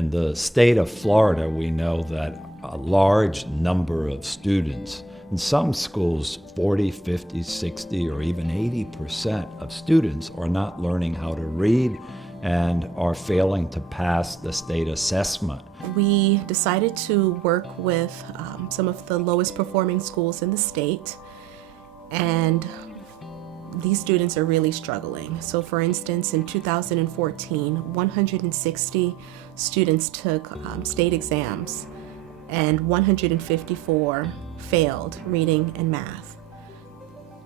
In the state of Florida, we know that a large number of students, in some schools 40, 50, 60, or even 80% of students are not learning how to read and are failing to pass the state assessment. We decided to work with some of the lowest performing schools in the state, and these students are really struggling. So for instance, in 2014, 160 students took state exams and 154 failed reading and math.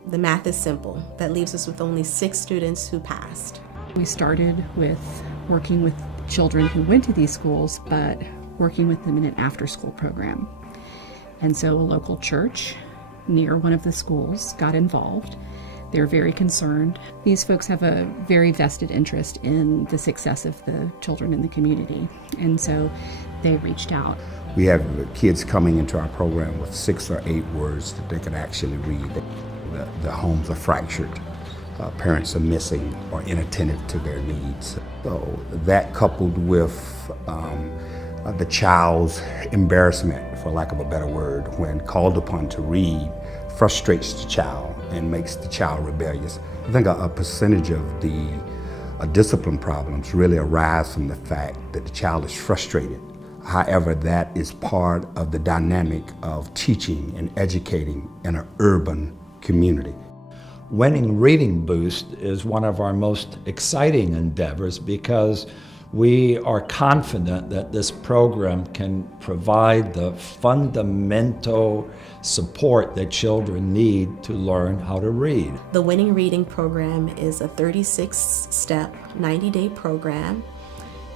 The math is simple. That leaves us with only 6 students who passed. We started with working with children who went to these schools, but working with them in an after-school program. And so a local church near one of the schools got involved. They're very concerned. These folks have a very vested interest in the success of the children in the community, and so they reached out. We have kids coming into our program with 6 or 8 words that they can actually read. The homes are fractured. Parents are missing or inattentive to their needs. So that coupled with the child's embarrassment, for lack of a better word, when called upon to read, frustrates the child and makes the child rebellious. I think a percentage of the discipline problems really arise from the fact that the child is frustrated. However, that is part of the dynamic of teaching and educating in an urban community. Winning Reading Boost is one of our most exciting endeavors because we are confident that this program can provide the fundamental support that children need to learn how to read. The Winning Reading program is a 36-step, 90-day program.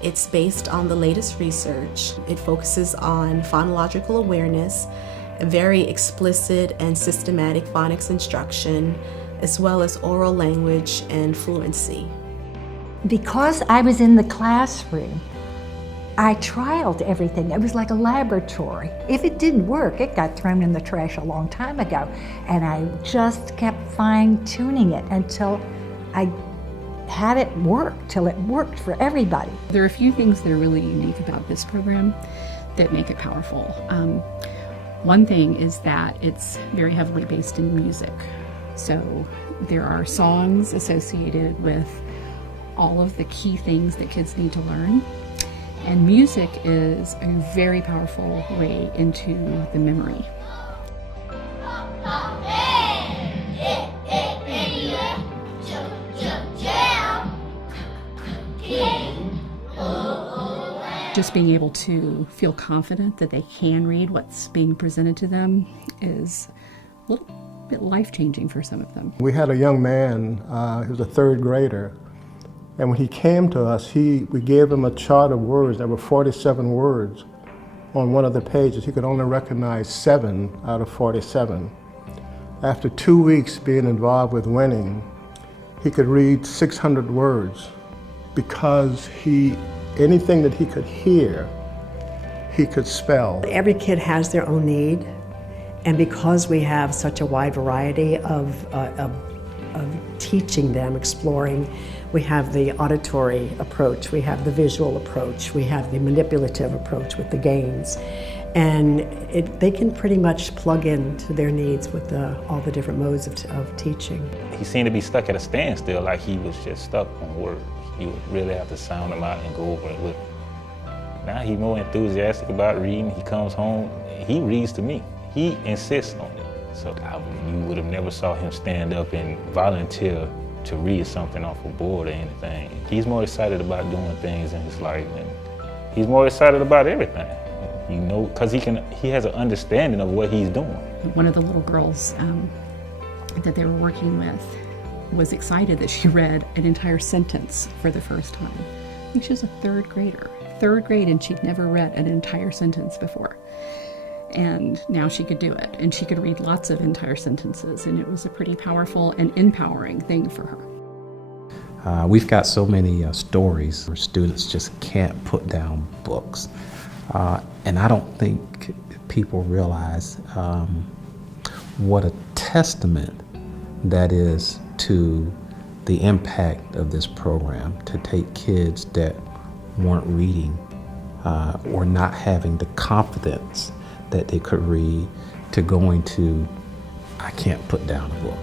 It's based on the latest research. It focuses on phonological awareness, a very explicit and systematic phonics instruction, as well as oral language and fluency. Because I was in the classroom, I trialed everything. It was like a laboratory. If it didn't work, it got thrown in the trash a long time ago. And I just kept fine-tuning it until I had it work, till it worked for everybody. There are a few things that are really unique about this program that make it powerful. One thing is that it's very heavily based in music. So there are songs associated with all of the key things that kids need to learn. And music is a very powerful way into the memory. Just being able to feel confident that they can read what's being presented to them is a little bit life-changing for some of them. We had a young man, he was a 3rd grader, and when he came to us, we gave him a chart of words. There were 47 words on one of the pages. He could only recognize 7 out of 47. After 2 weeks being involved with Winning, he could read 600 words because anything that he could hear, he could spell. Every kid has their own need, and because we have such a wide variety of teaching them, exploring, we have the auditory approach, we have the visual approach, we have the manipulative approach with the games, and they can pretty much plug into their needs with all the different modes of teaching. He seemed to be stuck at a standstill, like he was just stuck on words. You would really have to sound him out and go over it with him. Now he's more enthusiastic about reading. He comes home, he reads to me. He insists on it. So you would have never saw him stand up and volunteer to read something off a board or anything. He's more excited about doing things in his life, and he's more excited about everything. You know, because he has an understanding of what he's doing. One of the little girls that they were working with was excited that she read an entire sentence for the first time. I think she was a 3rd grader. 3rd grade, and she'd never read an entire sentence before. And now she could do it, and she could read lots of entire sentences, and it was a pretty powerful and empowering thing for her. We've got so many stories where students just can't put down books. And I don't think people realize what a testament that is to the impact of this program, to take kids that weren't reading or not having the confidence that they could read to going to, I can't put down a book.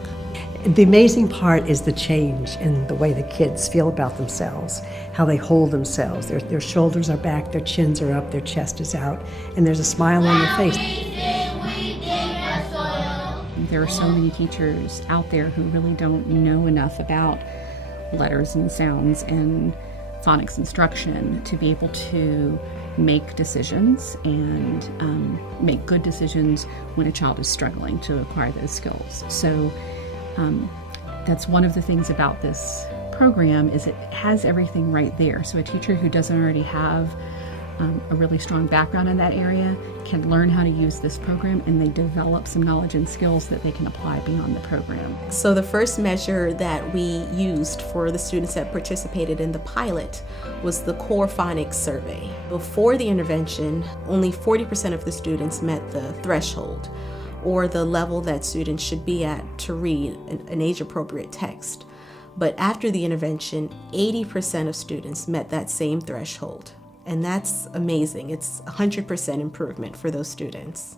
The amazing part is the change in the way the kids feel about themselves, how they hold themselves. Their shoulders are back, their chins are up, their chest is out, and there's a smile on their face. There are so many teachers out there who really don't know enough about letters and sounds and phonics instruction to be able to make decisions and make good decisions when a child is struggling to acquire those skills. So that's one of the things about this program is it has everything right there. So a teacher who doesn't already have a really strong background in that area can learn how to use this program, and they develop some knowledge and skills that they can apply beyond the program. So the first measure that we used for the students that participated in the pilot was the core phonics survey. Before the intervention, only 40% of the students met the threshold, or the level that students should be at to read an age-appropriate text. But after the intervention, 80% of students met that same threshold. And that's amazing. It's 100% improvement for those students.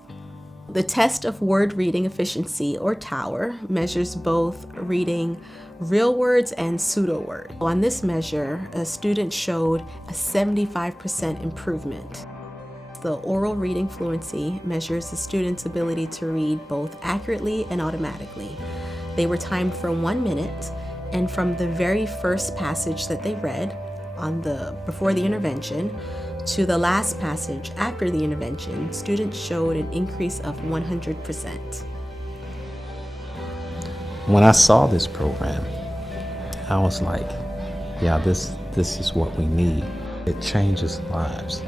The test of word reading efficiency, or TOWRE, measures both reading real words and pseudo words. On this measure, a student showed a 75% improvement. The oral reading fluency measures the student's ability to read both accurately and automatically. They were timed for 1 minute, and from the very first passage that they read before the intervention to the last passage after the intervention, students showed an increase of 100%. When I saw this program, I was like, yeah, this is what we need. It changes lives.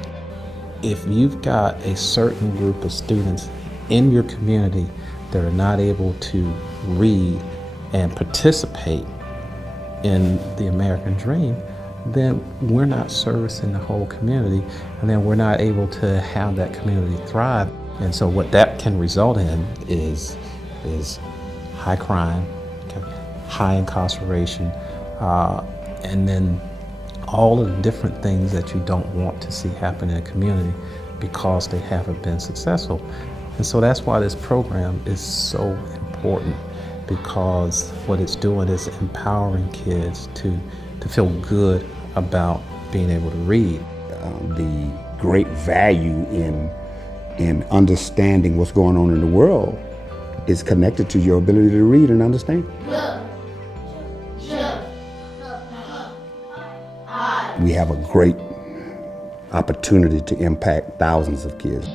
If you've got a certain group of students in your community that are not able to read and participate in the American dream, then we're not servicing the whole community, and then we're not able to have that community thrive. And so what that can result in is high crime, high incarceration, and then all of the different things that you don't want to see happen in a community because they haven't been successful. And so that's why this program is so important, because what it's doing is empowering kids to feel good about being able to read. The great value in understanding what's going on in the world is connected to your ability to read and understand. We have a great opportunity to impact thousands of kids.